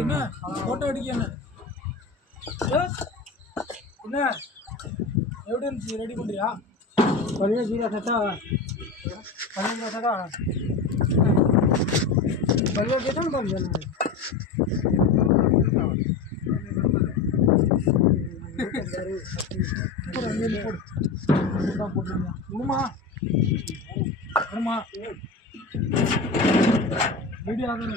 என்ன போட்டோ அடிக்க என்ன எவிடன்ஸ் ரெடி பண்ணுறியா? பழைய சீரா சட்டா பழைய சட்டா பழைய கேட்டால் போடு போட்டுருங்க விடுமா வருமா வீடியோ ஆகும்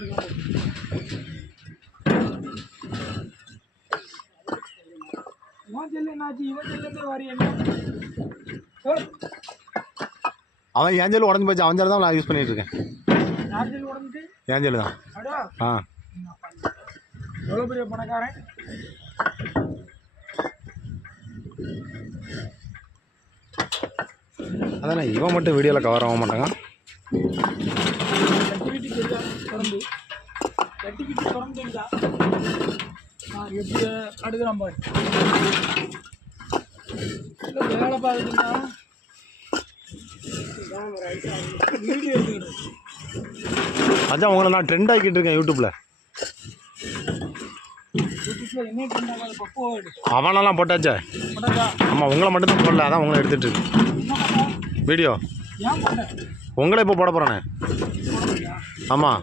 அவன் என் ஜெல் உடஞ்சி போச்சு. அவன் ஜெல் தான் நான் யூஸ் பண்ணிட்டு இருக்கேன். என் ஜெல் தான். எவ்வளோ பெரிய பணக்காரன். அதானே இவன் மட்டும் வீடியோவில் கவர் ஆக மாட்டாங்க. எப்படி அடுக்கிறான் பாரு. வேலை பார்த்துட்டீங்கன்னா அதான் உங்களை நான் ட்ரெண்ட் ஆக்கிட்டு இருக்கேன் யூடியூப்ல. அவனெல்லாம் போட்டாச்சே. ஆமாம் உங்களை மட்டும்தான் போடல. அதான் உங்களை எடுத்துட்டு இருக்கு வீடியோ. உங்களை இப்போ போட போகிறேண்ணே. ஆமாம்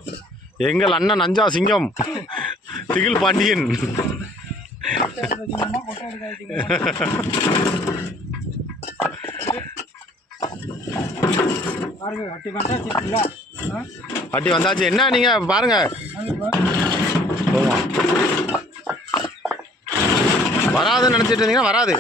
எங்கள் அண்ணன் நஞ்சா சிங்கம் திகில் பாண்டியன். அட்டி வந்தாச்சு. என்ன நீங்கள் பாருங்க வராதுன்னு நினச்சிட்டு இருந்தீங்கன்னா வராது.